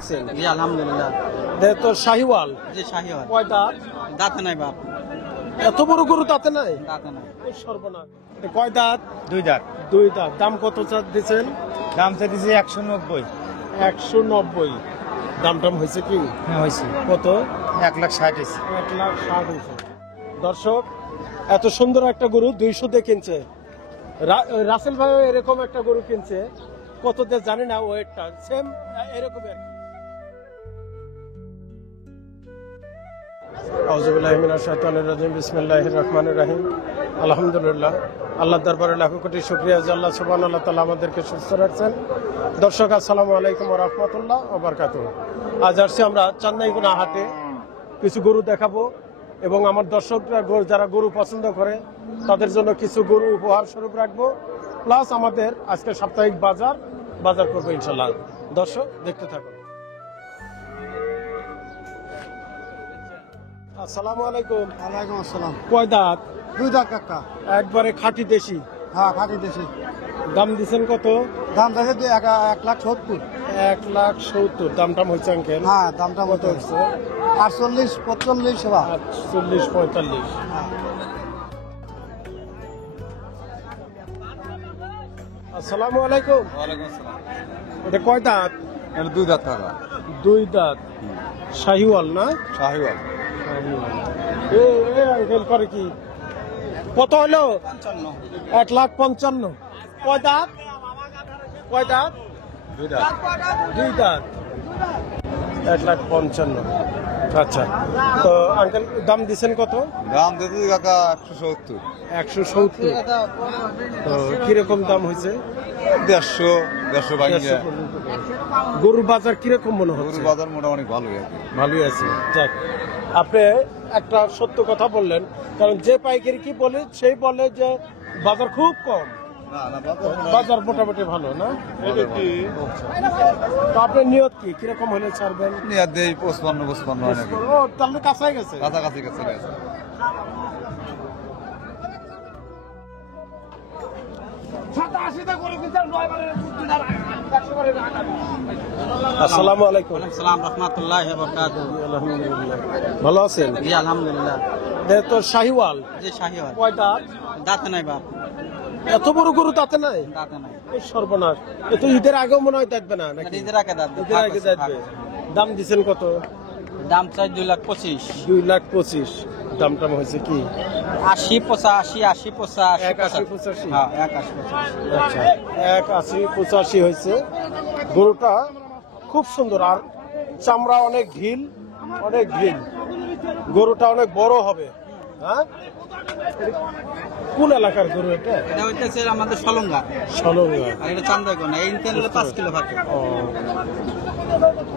আছেন? জি আলহামদুলিল্লাহ। তো শাহিওয়াল জি শাহিওয়াল। কয় দাঁত? দাঁতে নাই বাপ, এত বড় গরু দাঁতে নাই? দাঁতে নাই। ওই সর্বনাশ। কয় দাঁত? দুই দাঁত। দুই দাঁত। দাম কত দিচ্ছেন? দাম চাইতেছি 190। 190। দাম টাম হয়েছে কি? হ্যাঁ হয়েছে। কত? 1,60,000। 1,60,000 হয়েছে। দর্শক, এত সুন্দর একটা গরু 200 দিয়ে কিনছে। রাসেল ভাইও এরকম একটা গরু কিনছে, কত দিয়ে জানি না, ওয়েটটা সেম এরকম আর কি। আউযুবিল্লাহি মিনাশ শাইতানির রাজিম। বিসমিল্লাহির রহমানির রহিম। আলহামদুলিল্লাহ, আল্লাহর দরবারে লাখো কোটি শুকরিয়া যে আল্লাহ সুবহানাহু ওয়া তাআলা আমাদেরকে সুস্থ রাখছেন। দর্শক আসসালামু আলাইকুম ওয়া রাহমাতুল্লাহ ওয়া বারাকাতুহু। আজ আসছি আমরা চান্নাইগুনা হাটে, কিছু গরু দেখাবো এবং আমার দর্শকরা যারা গরু পছন্দ করে তাদের জন্য কিছু গরু উপহার স্বরূপ রাখবো, প্লাস আমাদের আজকে সাপ্তাহিক বাজার করবো ইনশাল্লাহ। দর্শক দেখতে থাকুন। আসসালামু আলাইকুম। ওয়ালাইকুম আসসালাম। কয় দাঁত? দুই দাঁত কাকা। একবারে খাঁটি দেশি। হ্যাঁ খাঁটি দেশি। দাম দিচ্ছেন কত? দাম দেখে 1,70,000। 1,70,000 দাম টাম হয়েছে আঙ্কেল? হ্যাঁ দামটা কত মতো হচ্ছে? 48, 45 সেবা। 48, 45। হ্যাঁ। আসসালামু আলাইকুম। ওয়ালাইকুম আসসালাম। এটা কয় দাঁত? এটা দুই দাঁত কাকা। দুই দাঁত। শাহিওয়াল না? শাহিওয়াল। আঙ্কেল করে কি? কত হলো? 1,55,000। কয় দাঁত? কয় দাঁত? দুই দাঁত। দুই দাঁত। 1,55,000। আচ্ছা, তো আঙ্কেল দাম দিচ্ছেন কত? দাম দিতে কাকা 170। 170। তো কিরকম দাম হয়েছে? 150 বাইরে। গরুর বাজার কিরকম মনে হচ্ছে? গরুর বাজার মোটামুটি ভালোই আর কি। ভালোই আছে। যাক, আপনি একটা সত্য কথা বললেন, কারণ যে পাইকারি কি বলে সেই বলে যে বাজার খুব কম। না না বাজার মোটামুটি ভালো না? তো আপনার নিয়ত কি কিরকম হলে ছাড়বেন? নিয়ে দেই 55 অনেক ও তাহলে কাছাই গেছে। কাছাকাছি চলে আসে। আসসালামু আলাইকুম। সালাম রহমাতুল্লাহি ওয়া বারাকাতুহু। আলহামদুলিল্লাহ, ভালো আছেন? জি আলহামদুলিল্লাহ। তো শাহিওয়াল জি শাহিওয়াল। কয় দাঁত? দাঁতে নাই বাপ, এত বড় গরু দাঁতে নাই? দাঁতে নাই। এই সর্বনাশ। এ তো ঈদের আগেও মনে হয় দেখবে না নাকি? ঈদের আগে দাঁত। ঈদের আগে দেখবে। দাম দিচ্ছেন কত? দাম চাই 2,25,000। 2,25,000। দাম টাম হয়েছে কি? 80, 85, 80, 85। 81, 85? হ্যাঁ 81, 85। আচ্ছা, 81, 85 হয়েছে। গরুটা খুব সুন্দর, আর চামড়া অনেক ঢিল, অনেক ঢিল। গরুটা অনেক বড় হবে। হ্যাঁ, কোন এলাকার গরু এটা? এটা হইতেছে আমাদের সলঙ্গা, সলঙ্গা। আর এটা চান্দাইগোনা। এই তেল 5 কিলো থাকে। ও,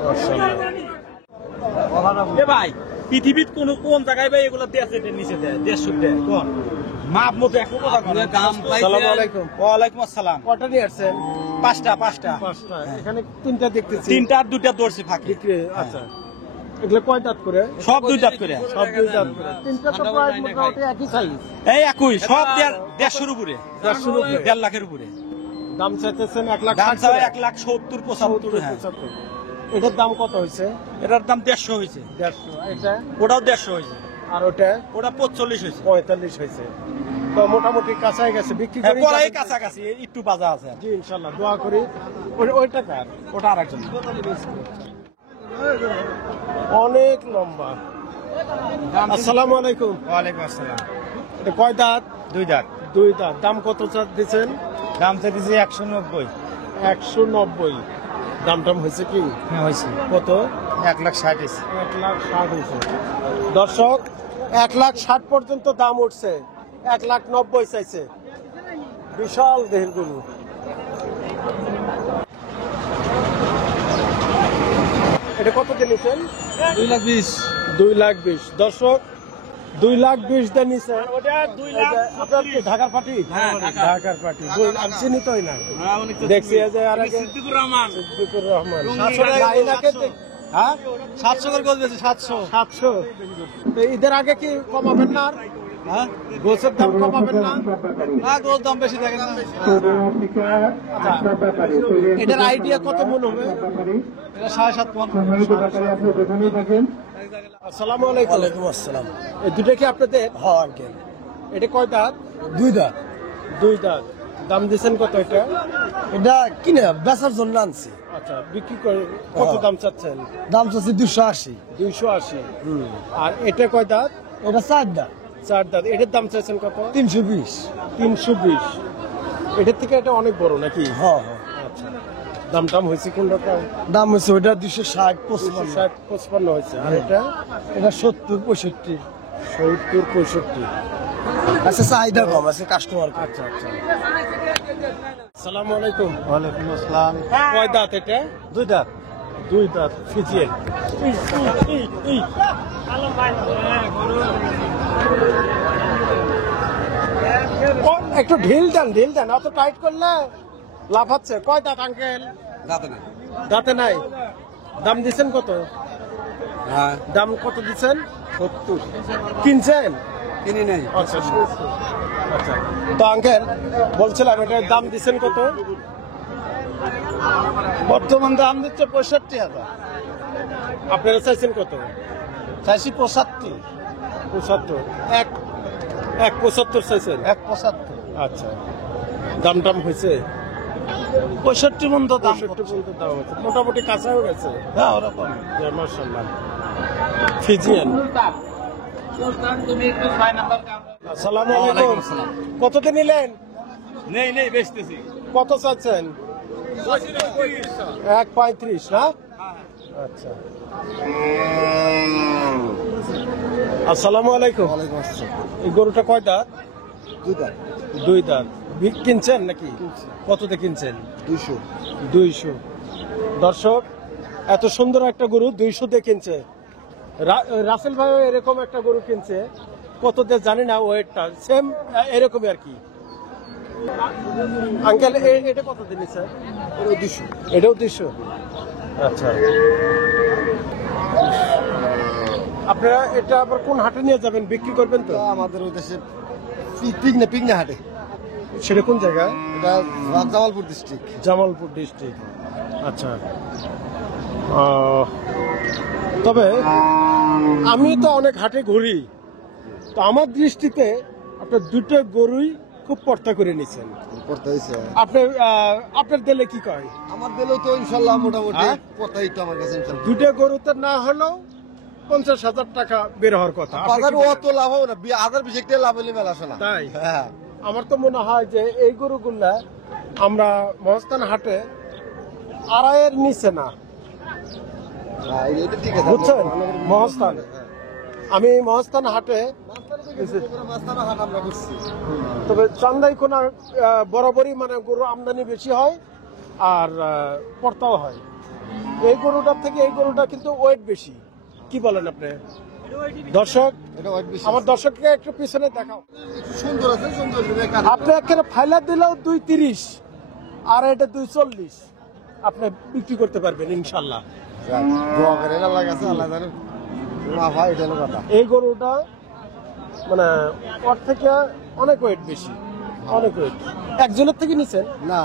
মাশাআল্লাহ। এ ভাই, পৃথিবীর কোন জায়গায় ভাই এগুলো দেশ রেটের নিচে দেয়? দেশ সুদ দেয় কোন? মাপ মতো এক কথা কোন? দাম আসসালামু আলাইকুম। ওয়ালাইকুম আসসালাম। কটা নিয়ে আসছেন? 5টা। পাঁচটা। এখানে তিনটা দেখতেছি। 3টা আর 2টা দর্শি ফাঁকি। বিক্রি। আচ্ছা, এগুলো কয় দাঁত করে? সব 2 দাঁত করে। সব দুই দাঁত করে। তিনটা তো প্রায় মোটামুটি একই সাইজ। এই একই সব 150 উপরে, 150 উপরে। 1.5 লাখের উপরে। দাম চাইতেছেন 1,60,000 দাম চাই করে? 1,70,000, 75। হ্যাঁ, 75। এটার দাম কত হয়েছে? এটার দাম 150 হয়েছে। 150। এটা ওটাও 150 হয়েছে। আর ওটা ওটা 45 হয়েছে। 45 হয়েছে। তো মোটামুটি কাছাই গেছে, বিক্রি হ্যাঁ করি। পলাই কাছাকাছি, একটু বাজা আছে। জি ইনশাল্লাহ দোয়া করি। ওইটা কার? ওটা আরেকজন। অনেক লম্বা। আসসালামু আলাইকুম। ওয়ালাইকুম আসসালাম। এটা কয় দাঁত? দুই দাঁত। দুই দাঁত। দাম কত দিচ্ছেন? দাম চাইতেছি 190। 190। দাম টাম হয়েছে কি? হ্যাঁ হয়েছে। কত? 1,60,000। 1,60,000 হয়েছে। দর্শক, 1,60,000 পর্যন্ত দাম উঠছে। 1,90,000 চাইছে। বিশাল দেহের গরু। এটা কত কিনেছেন? 2,20,000। 2,20,000। দর্শক, 2,20,000 দিয়ে নিছে। ওটা 2 লাখ। আপনার কি ঢাকার পার্টি? হ্যাঁ, ঢাকা। ঢাকার পার্টি। আমি চিনি তোই না। দেখছি এই যে আর আগে সিদ্দিকুর রহমান। 700 হ্যাঁ 700 করে গোল দিয়েছে। 700। 700। তো ঈদের আগে কি কমাবেন না? আর হ্যাঁ গোছের দাম কমাবেন না? না গোল দাম বেশি থাকে না। এটার আইডিয়া কত মন হবে? এটা 7.5 মণ। আসসালামু আলাইকুম। ওয়ালাইকুম আসসালাম। এই দুটো কি আপনাদের? হ্যাঁ আঙ্কেল, এটা কয় দাঁত? 2 দাঁত। 2 দাঁত। দাম দিচ্ছেন কত এটা? এটা কিনে বেচার জন্য আনছি। আচ্ছা, বিক্রি করে কত দাম চাচ্ছেন? দাম চাচ্ছি 280। 280। আর এটা কয় দাঁত? এটা 4 দাঁত। 4 দাঁত। এটার দাম চাচ্ছেন কত? 320। 320। এটার থেকে এটা অনেক বড় নাকি? হ্যাঁ হ্যাঁ। আচ্ছা, দাম টাম হয়েছে কোন রকম? দাম হচ্ছে ওইটা 260 55। 260-55 হয়েছে। আর এটা? এটা 70 65। 70-65। আচ্ছা, চাহিদা কম আছে কাস্টমার। আচ্ছা আচ্ছা। আসসালামু আলাইকুম। ওয়ালাইকুম আসসালাম। কয় দাঁত এটা? 2 দাঁত। 2 দাঁত ফিজিয়ান। একটু ঢিল দেন অত টাইট করলে লাফাচ্ছে। কয় দাঁত আঙ্কেল? যাতে না। দাঁতে নাই। দাম দিচ্ছেন কত? হ্যাঁ দাম কত দিচ্ছেন? 70 কিনছেন? কিনি নাই। আচ্ছা আচ্ছা। তো আঙ্কেল বলছিলাম এটার দাম দিচ্ছেন কত? বর্তমান দাম দিচ্ছে 65,000। আপনারা চাইছেন কত? চাইছি 75। 75। এক 75 চাইছেন? 175। আচ্ছা, দাম টাম হয়েছে? 65 মন তো দাম। 65 পর্যন্ত দাম হয়েছে, মোটামুটি কাঁচা হয়ে গেছে। হ্যাঁ ওরকম। মাশাআল্লাহ। ফিজিয়ান। আসসালামু আলাইকুম। কত নিলেন? নেই বেচতেছি। কত চাচ্ছেন? 1.35 না? আচ্ছা। আসসালামু আলাইকুম। ওয়ালাইকুম আসসালাম। এই গরুটা কয় দাঁত? 2 দাঁত। 2 দাঁত। কিনছেন নাকি? কততে কিনছেন? 200। 200। দর্শক, এত সুন্দর একটা গরু 200 দিয়ে কিনছে। রাসেল ভাই এরকম একটা গরু কিনছে, কত দিয়ে জানি না, ওয়েটটা সেম এরকমই আর কি। আঙ্কেল এটা কত দিন স্যার? এটা 200। এটাও 200। আচ্ছা, আপনারা এটা আবার কোন হাটে নিয়ে যাবেন, বিক্রি করবেন তো? আমাদের ওই দেশে পিকনা হাটে। সেটা কোন জায়গায়? এটা জামালপুর ডিস্ট্রিক্ট। জামালপুর ডিস্ট্রিক্ট। আচ্ছা। তবে আমি তো অনেক হাটে ঘুরি, তো আমার দৃষ্টিতে আপনার দুটো গরুই খুব পর্তা করে নিছেন। করতে হয়েছে আপনার দিলে কি কয়? আমার দিলেও তো ইনশাল্লাহ মোটামুটি হ্যাঁ? কথাই তো আমার কাছে ইনশাল্লাহ। দুটো গরুতে না হলেও 50,000 টাকা বের হওয়ার কথা। আপনি বাজার কি বলেন? অত লাভ হবে না, হাজার 20 টাকা লাভ হলে মেলা আসে না। তাই হ্যাঁ আমার তো মনে হয় যে এই গরুগুলা আমরা মহস্থান হাটে আড়াইয়ের নিচে না, হ্যাঁ, এটা ঠিক আছে। বুঝছেন? মহস্থান, আমি মহস্থান হাটে, মাঝখানে হাট আমরা করছি। তবে চান্দাই কোনা বরাবরই মানে গরু আমদানি বেশি হয় আর পর্তাও হয়। এই গরুটার থেকে এই গরুটা কিন্তু ওয়েট বেশি। কি বলেন আপনি? দর্শক, এটা অনেক বেশি। আমার দর্শককে একটু পিছনে দেখাও। সুন্দর আছে, সুন্দর আছে। আপনি এখানে ফাইলার দিলেও 230 আর এটা 240 আপনি বিক্রি করতে পারবেন ইনশাল্লাহ। দোয়া করে আল্লাহ কাছে, আল্লাহ জানে না ভাই, এটা হলো কথা। এই গরুটা মানে ওর থেকে অনেক ওয়েট বেশি, অনেক ওয়েট। একজনের থেকে নিছেন? না,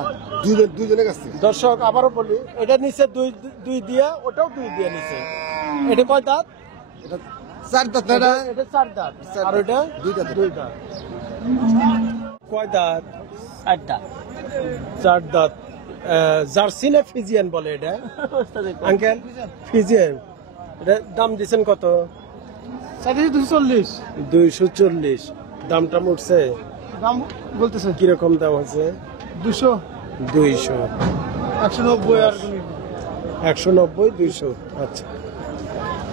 দুজনের কাছে। দর্শক আবারও বলি, এটা নিচে দুই দিয়ে, ওটাও 2 দিয়ে নিচে। এটা কয় দাঁত? এটা 4 দাঁত না, এটা 4 দাঁত। আর ওটা 2 দাঁত। 2 দাঁত। কয় দাঁত? 8 দাঁত। 4 দাঁত। জার্সি না ফিজিয়ান বলে এটা? Uncle Friesian. এটা দাম দিচ্ছেন কত? 240 240। দামটা উঠছে? দাম বলতেছে কিরকম দাম হচ্ছে? 200 200 190 আর 190 200। আচ্ছা,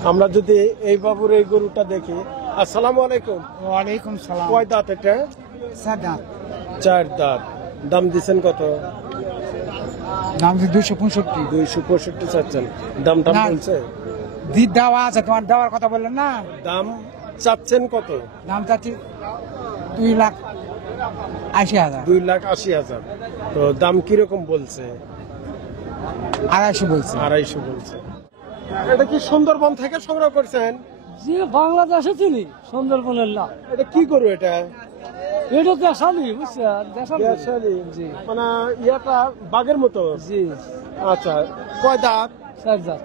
আমরা যদি এই বাবুর এই গরুটা দেখি। আসসালামু আলাইকুম। ওয়ালাইকুম সালাম। কয় দাঁত এটা? 4 দাঁত। 4 দাঁত। দাম দিচ্ছেন কত? দাম 265। 265 চাচ্ছেন। দাম টাম না। বলছে? দেওয়া আছে, তোমার দেওয়ার কথা বললেন না। দাম চাচ্ছেন কত? দাম চাচ্ছি 2,80,000। 2,80,000। তো দাম কিরকম বলছে? 250 বলছে। 250 বলছে। এটা কি সুন্দরবন থেকে সংগ্রহ করছেন? যে বাংলাদেশে চিনি সুন্দরবনের না এটা কি করো এটা? এটা দেশালি বুঝছেন দেশালি দেশালি। জি মানে ইয়াটা বাঘের মতো। জি আচ্ছা, কয় দাঁত? 4 দাঁত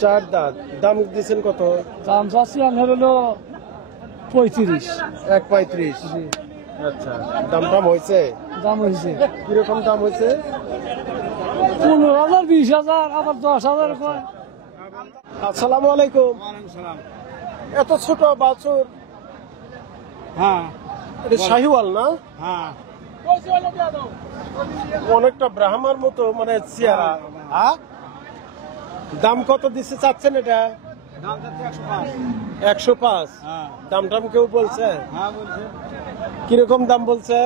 4 দাঁত। দাম দিচ্ছেন কত? দাম চাচ্ছি আমি হলো 35 1.35। জি আচ্ছা, দাম হয়েছে? দাম হয়েছে কিরকম দাম হয়েছে? 15,000 20,000 আবার 10,000 কয়। আসসালামু আলাইকুম। এত ছোট বাছুর, হ্যাঁ এটা শাহিওয়াল না? হ্যাঁ অনেকটা ব্রাহ্মার মতো মানে চেহারা। হ্যাঁ, দাম কত দিচ্ছে চাচ্ছেন এটা? দাম যাচ্ছে 105। 105। হ্যাঁ দাম টাম কেউ বলছে? হ্যাঁ বলছে কিরকম দাম বলছে?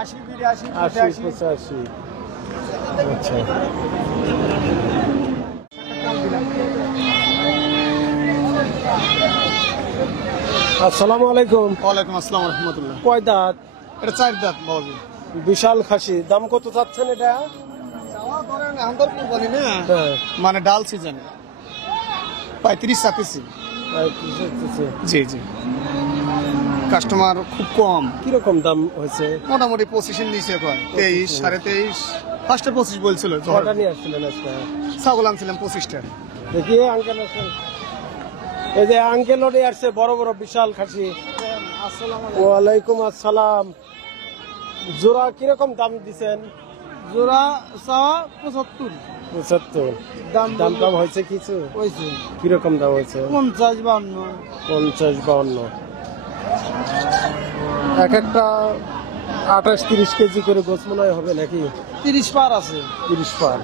80 82 80 85। আচ্ছা, আসসালামু আলাইকুম। ওয়ালাইকুম আসসালাম রহমতুল্লাহ। কয় দাঁত? এটা 4 দাঁত বাবু। বিশাল খাসি। দাম কত চাচ্ছেন এটা? চাওয়া ধরেন এখন তো কোরবানি না, হ্যাঁ, মানে ডাল সিজন 35 37। জি জি, কাস্টমার খুব কম। কিরকম দাম হয়েছে? মোটামুটি 25 নিচে কয় 23 23.5। ফার্স্টে 25 বলছিল। কটা নিয়ে আসছিলেন আজকে? ছাগল আনছিলাম 25টা। দেখি আঙ্কেল আসেন। এই যে আঙ্কেল ওরে আসছে, বড় বড় বিশাল খাসি। ওয়ালাইকুম আসসালাম। জোড়া কিরকম দাম দিচ্ছেন? জোড়া চাওয়া 75 75। দাম দাম হয়েছে কিছু? হয়েছে কিরকম দাম হয়েছে? 50 52 50 52। এক একটা 28-30 কেজি করে গোছ মনে হয় হবে নাকি? 30 পার আছে 30 পার।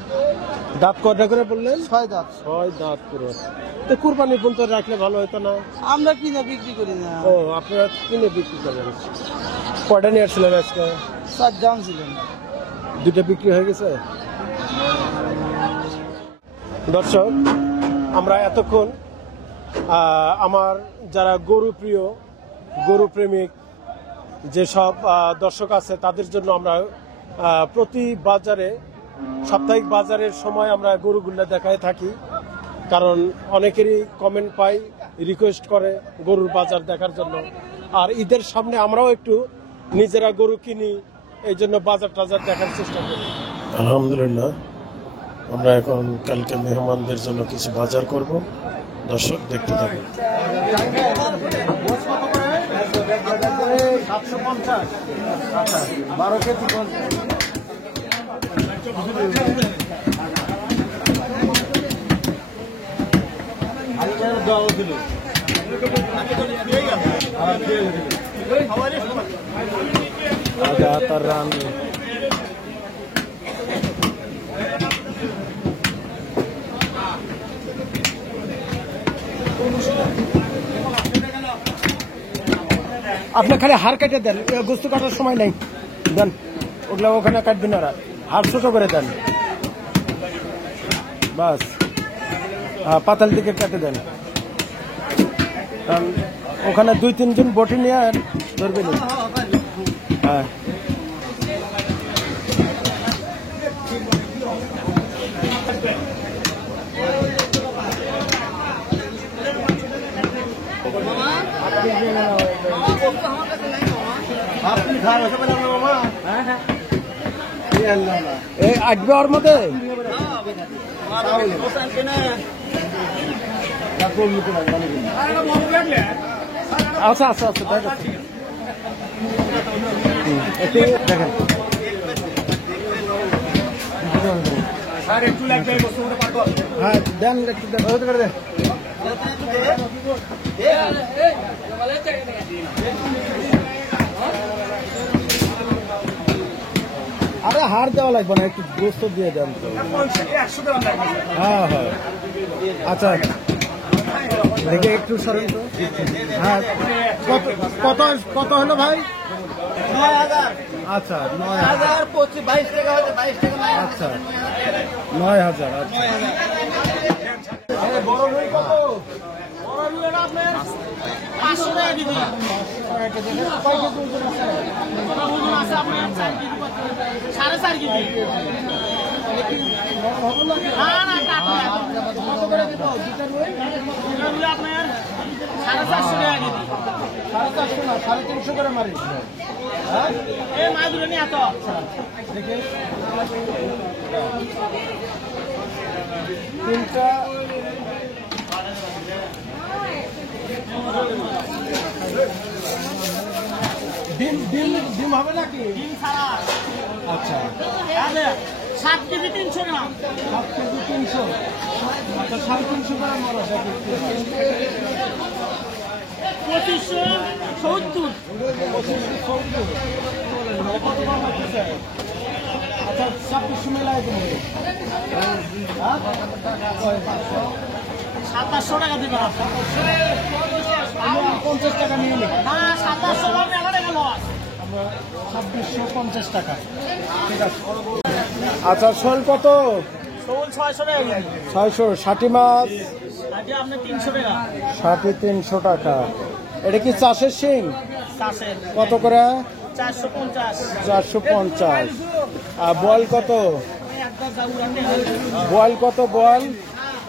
দাঁত কয়টা করে বললেন? 6 দাঁত। 6 দাঁত করে। তো কুরবানি পর্যন্ত রাখলে ভালো হতো না? আমরা কিনা বিক্রি করি না। ও, আপনারা কিনে বিক্রি করেন। কয়টা নিয়ে আসছিলেন আজকে? 4 দাম ছিলেন। 2টা বিক্রি হয়ে গেছে। দর্শক, আমরা এতক্ষণ আমার যারা গরু প্রিয়, গরু প্রেমিক যেসব দর্শক আছে তাদের জন্য আমরা প্রতি বাজারে, সাপ্তাহিক বাজারের সময় আমরা গরুগুলো দেখায় থাকি। কারণ অনেকেরই কমেন্ট পাই, রিকোয়েস্ট করে গরুর বাজার দেখার জন্য। আর ঈদের সামনে আমরাও একটু নিজেরা গরু কিনি, এই জন্য বাজার টাজার দেখার চেষ্টা করি। আলহামদুলিল্লাহ, আমরা এখন কালকে মেহমানদের জন্য কিছু বাজার করব। দর্শক দেখতে থাকুন। 750। আচ্ছা, 12 কেজি। আপনি খালি হাড় কেটে দেন, গোস্ত কাটার সময় নেই। দেন ওগুলা ওখানে কাটবেন, আর হাড় ছোট করে দেন বাস। পাতাল দিকে কেটে দেন, কারণ ওখানে 2-3 জন বটি নিয়ে ধরবেন। হ্যাঁ, এই আসবে ওর মধ্যে। আচ্ছা আচ্ছা আচ্ছা, দেখেন হ্যাঁ দেন, একটু দেন, করে দেন। আরে হার দেওয়া লাগবে না, একটু গোস্ত দিয়ে দেন তো। হ্যাঁ হ্যাঁ, আচ্ছা দেখে একটু সরেন তো। হ্যাঁ, কত কত হলো ভাই? 9,000। আচ্ছা, 9,000 22 টাকা হচ্ছে, 22 টাকা নাই। আচ্ছা 9,000। আচ্ছা, বড় রুই কত? বড় রুই এটা আপনার 500 টাকা দিবেন। সাড়ে 4 কেজি। না না, কত করে দিব? দুটা রুই আপনার 450 টাকা কেজি। 450 না 350 করে মারি হ্যাঁ এই মাছগুলো নিয়ে তো দেখে তিনটা ডিম ডিম ডিম হবে নাকি ডিম ছাড়া। আচ্ছা আরে 7 কেজি 300 গ্রাম। 7 কেজি 300 আচ্ছা 350 গ্রাম মারা দেখি 2570। আচ্ছা 2600 মিলাই দেবো হ্যাঁ 2700 টাকা দিবেন। 50 টাকা নিয়ে নিই না 2700 দাম এবারে গেল। আমরা 2650 টাকা ঠিক আছে আচ্ছা শোল কত? শোল 600 টাকা কেজি। 600। ষাটি মাছ আজকে আপনি 300 টাকা। ষাটি 300 টাকা। এটা কি চাষের শিং? চাষের কত করে? 450। 450। আর বল কত? একবার যাবো রাতে। বল কত? বল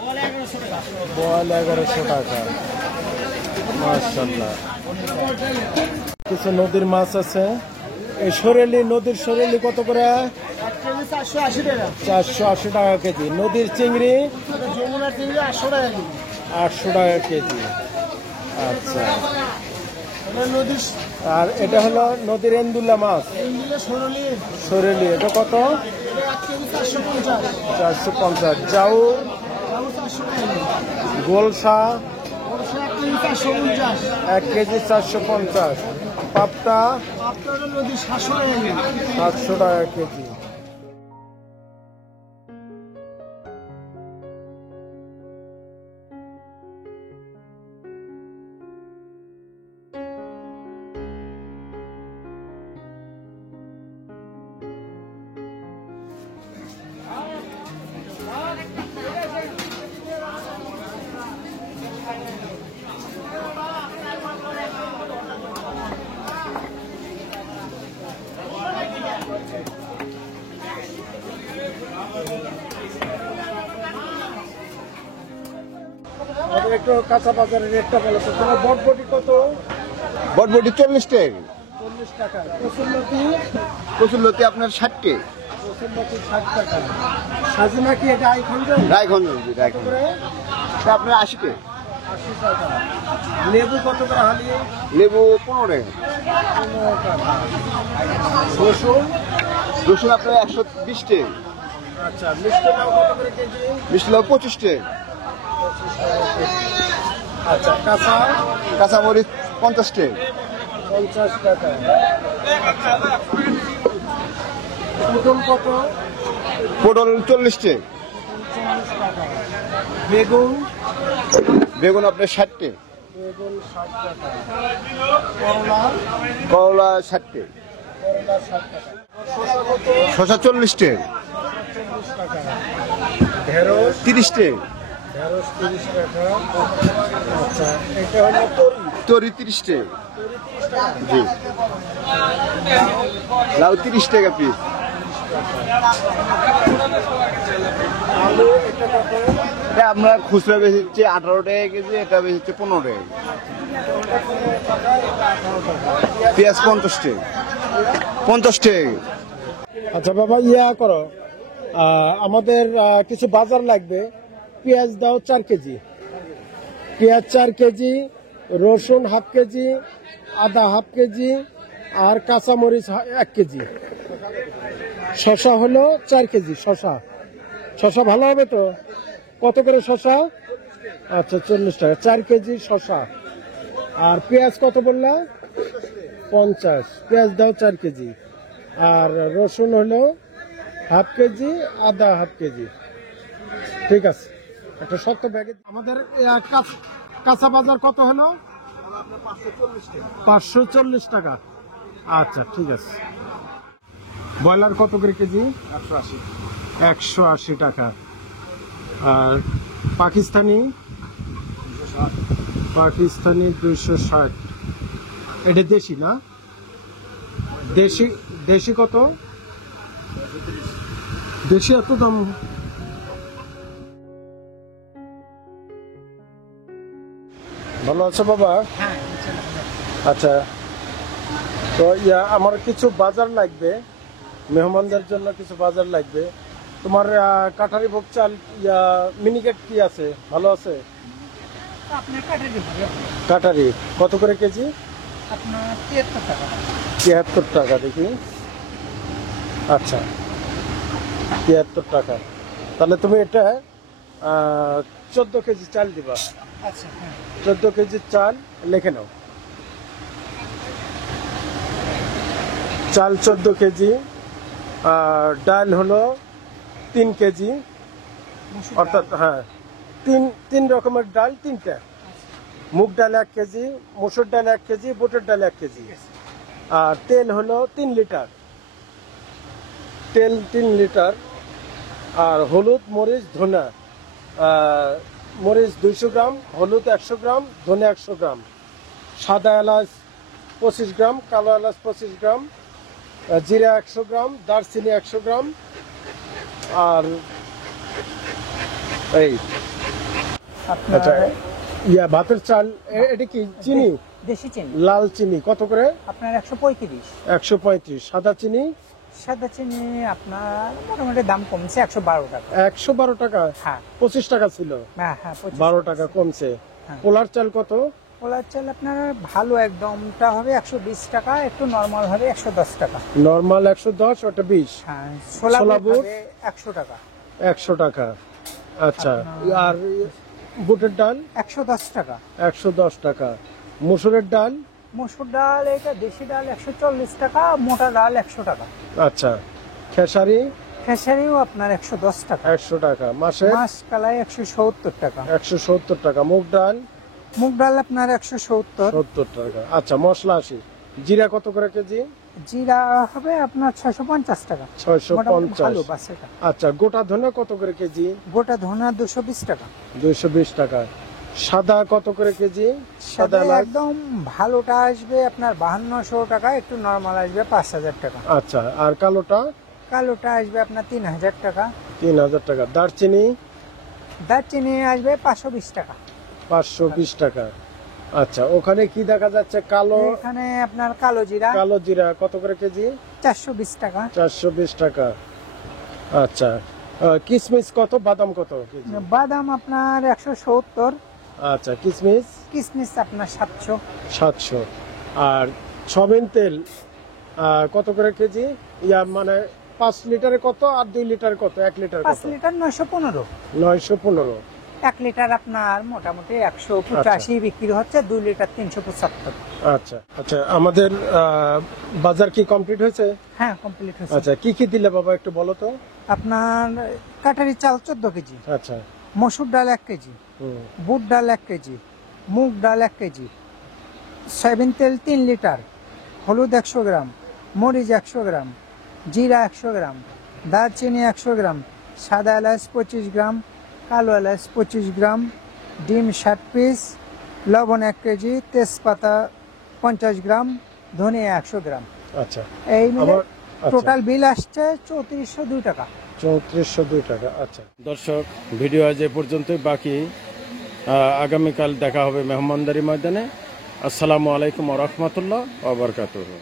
বলে 1100 টাকা। বল 1100 টাকা। মাশাআল্লাহ। কিছু নদীর মাছ আছে। এই সরেলি, নদীর সরেলি কত করে? 1 কেজি 480 টাকা 480 টাকা কেজি। নদীর চিংড়ি যমুনার চিংড়ি 800 টাকা কেজি 800 টাকা কেজি। আচ্ছা। এটা নদীর আর এটা হলো নদীর এন্দুল্লা মাছ, ইন্ডিয়া সরলি সরেলি। এটা কত? এটা 1 কেজি 450 450। জাউ, আলু 400 টাকা কেজি গোলসা 1 কেজি 450 1 কেজি 450। পাপ্তা আপনার নদী 700 টাকা কেজি 700 টাকা কেজি। আমাদের একটু কাঁচা বাজারের রেটটা বলো তো। তোমার বটবটি কত? বটবটি 40 টাকা 40 টাকা। কচুরলতি? কচুরলতি আপনার 60 টাকা কচুরলতি 60 টাকা। সাজিনা কি এটা আইখন্ড? রায়গঞ্জ রায়গঞ্জ করে এটা আপনার 80 টাকা 80 টাকা। লেবু কত করে হালি? লেবু 15 টাকা 15 টাকা। রসুন? রসুন আপনার 120 টাকা আচ্ছা। মিষ্টি লাউ কত করে কেজি? মিষ্টি লাউ 25 টাকা 25 টাকা কেজি। আচ্ছা। কাঁচা? কাঁচামরিচ 50 টাকা 50 টাকা। পটল কত? পটল 40 টাকা 40 টাকা। বেগুন? বেগুন আপনার 60 টাকা বেগুন 60 টাকা। করলা? করলা 60 টাকা করলা 60 টাকা। শসা কত? শসা 40 টাকা 40 টাকা। ঢেঁড়স? 30 টাকা ঢেঁড়স 30 টাকা। আচ্ছা। এটা হলো তরি। তরি 30 টাকা জি লাউ 30 টাকা পিস আলু এটা কত? এটা আমরা খুচরা বেশি হচ্ছে 18 টাকা কেজি, এটা বেশি হচ্ছে 15 টাকা পেঁয়াজ 50 টাকা 50 টাকা আচ্ছা বাবা, ইয়া করো, আমাদের কিছু বাজার লাগবে। পেঁয়াজ দাও 4 কেজি, পেঁয়াজ 4 কেজি, রসুন হাফ কেজি, আদা হাফ কেজি, আর কাঁচামরিচ 1 কেজি। শসা হলো 4 কেজি। শসা শসা ভালো হবে তো? কত করে শসা? আচ্ছা 40 টাকা 4 কেজি শসা। আর পেঁয়াজ কত বললা? 50। পেঁয়াজ দাও 4 কেজি। আর রসুন হলো হাফ কেজি, আদা হাফ কেজি। ঠিক আছে, একটা শক্ত ব্যাগে। আমাদের কাঁচা বাজার কত হলো? 540 টাকা। আচ্ছা ঠিক আছে। ব্রয়লার কত করে কেজি? 180 টাকা। আর পাকিস্তানি? 260। এটা দেশি না? দেশি কত? দেশি এত দাম? ভালো আছো বাবা? হ্যাঁ আচ্ছা, তো আমার কিছু বাজার লাগবে, মেহমানদের জন্য কিছু বাজার লাগবে। তোমার কাঠারি ভোগ চাল মিনিকেট কি আছে, ভালো আছে? আপনার কাটারি ভালো কাঠারি কত করে কেজি? আপনার 73 টাকা। 73 টাকা দেখি। আচ্ছা, 73 টাকা। তাহলে তুমি এটা 14 কেজি চাল দিবা। আচ্ছা হ্যাঁ 14 কেজি চাল লিখে নাও। চাল 14 কেজি, ডাল হলো 3 কেজি, মসুর অর্থাৎ হ্যাঁ তিন রকমের ডাল, 3টা। মুগ ডাল 1 কেজি, মসুর ডাল 1 কেজি, বুটের ডাল 1 কেজি। আর তেল হলো 3 লিটার, তেল 3 লিটার। আর হলুদ, মরিচ, ধনা, মরিচ 200 গ্রাম, হলুদ 100 গ্রাম, ধনে 100 গ্রাম, সাদা এলাচ 25 গ্রাম, কালো এলাচ 25 গ্রাম, জিরা 100 গ্রাম, দারচিনি 100 গ্রাম। আর এই আপনার আচ্ছা, ভাতের চাল এটা কি চিনি? দেশি চিনি লাল চিনি কত করে? আপনার 135। 135। সাদা চিনি? সাদা চিনি আপনার মোটামুটি দাম কমছে 112 টাকা। 112 টাকা? হ্যাঁ 25 টাকা ছিল, হ্যাঁ হ্যাঁ 25 12 টাকা কমছে। হ্যাঁ। পোলার চাল কত? পোলার চাল আপনার ভালো একদমটা হবে 120 টাকা, একটু নরমাল হবে 110 টাকা। নরমাল 110, ওটা 20। হ্যাঁ ছোলা ছোলা বুট বুট? হবে 100 টাকা। 100 টাকা। আচ্ছা, আর বুটের ডাল? 110 টাকা। 110 টাকা। মসুরের ডাল? মসুর ডাল এটা দেশি ডাল 140 টাকা, মোটা ডাল 100 টাকা। আচ্ছা, খেসারি? খেসারিও আপনার 110 টাকা। 100 টাকা। মাসে? মাছ কালাই 170 টাকা। 170 টাকা। মুগ ডাল? মুগ ডাল আপনার 170। 70 টাকা। আচ্ছা, মশলা 80। জিরা কত করে কেজি? জিরা হবে আপনার 650 টাকা। মোটামুটি ভালো 650। বাসেটা। আচ্ছা, গোটা ধনে কত করে কেজি? গোটা ধনা 220 টাকা। 220 টাকা। সাদা কত করে কেজি? সাদা সাদা এলাচ? একদম ভালোটা আসবে আপনার 5200 টাকা, একটু নরমাল আসবে 5000 টাকা। আচ্ছা, আর কালোটা? কালোটা আসবে আপনার 3000 টাকা। 3000 টাকা। দারচিনি? দারচিনি আসবে 520 টাকা। 520 টাকা। আচ্ছা, ওখানে কি দেখা যাচ্ছে? কালো? এখানে আপনার কালো জিরা কালো জিরা কত করে কেজি? 420 টাকা। 420 টাকা। আচ্ছা, কিশমিশ কত, বাদাম কত কেজি? বাদাম আপনার 170। আচ্ছা, কিশমিশ? কিশমিশ আপনার 700। 700। আর সয়াবিন তেল কত করে কেজি? মানে 5 লিটারে কত, আর 2 লিটার কত, 1 লিটার 5 কত? লিটার 915। 915। 1 লিটার আপনার মোটামুটি 185 বিক্রি হচ্ছে, 2 লিটার 375। আচ্ছা আচ্ছা, আমাদের বাজার কি কমপ্লিট হয়েছে? হ্যাঁ কমপ্লিট হচ্ছে। আচ্ছা, কি কি দিলে বাবা একটু বলো তো। আপনার কাটারি চাল 14 কেজি, আচ্ছা। মসুর ডাল 1 কেজি, হুম। বুট ডাল 1 কেজি, মুগ ডাল 1 কেজি, সয়াবিন তেল 3 লিটার, হলুদ 100 গ্রাম, মরিচ 100 গ্রাম, জিরা 100 গ্রাম, দারচিনি 100 গ্রাম, সাদা এলাচ 25 গ্রাম, কালো এলাচ 25 গ্রাম, ডিম 60 পিস, লবণ 1 কেজি, তেজপাতা 50 গ্রাম, ধনে 100 গ্রাম। আচ্ছা, এই মিলে আচ্ছা। টোটাল বিল আসছে 3402 টাকা। 3402 টাকা। আচ্ছা দর্শক, ভিডিও আজ এ পর্যন্তই, বাকি আগামীকাল দেখা হবে মেহমানদারি ময়দানে। আসসালামু আলাইকুম ওয়া রাহমাতুল্লাহ ওয়া বারাকাতুহু।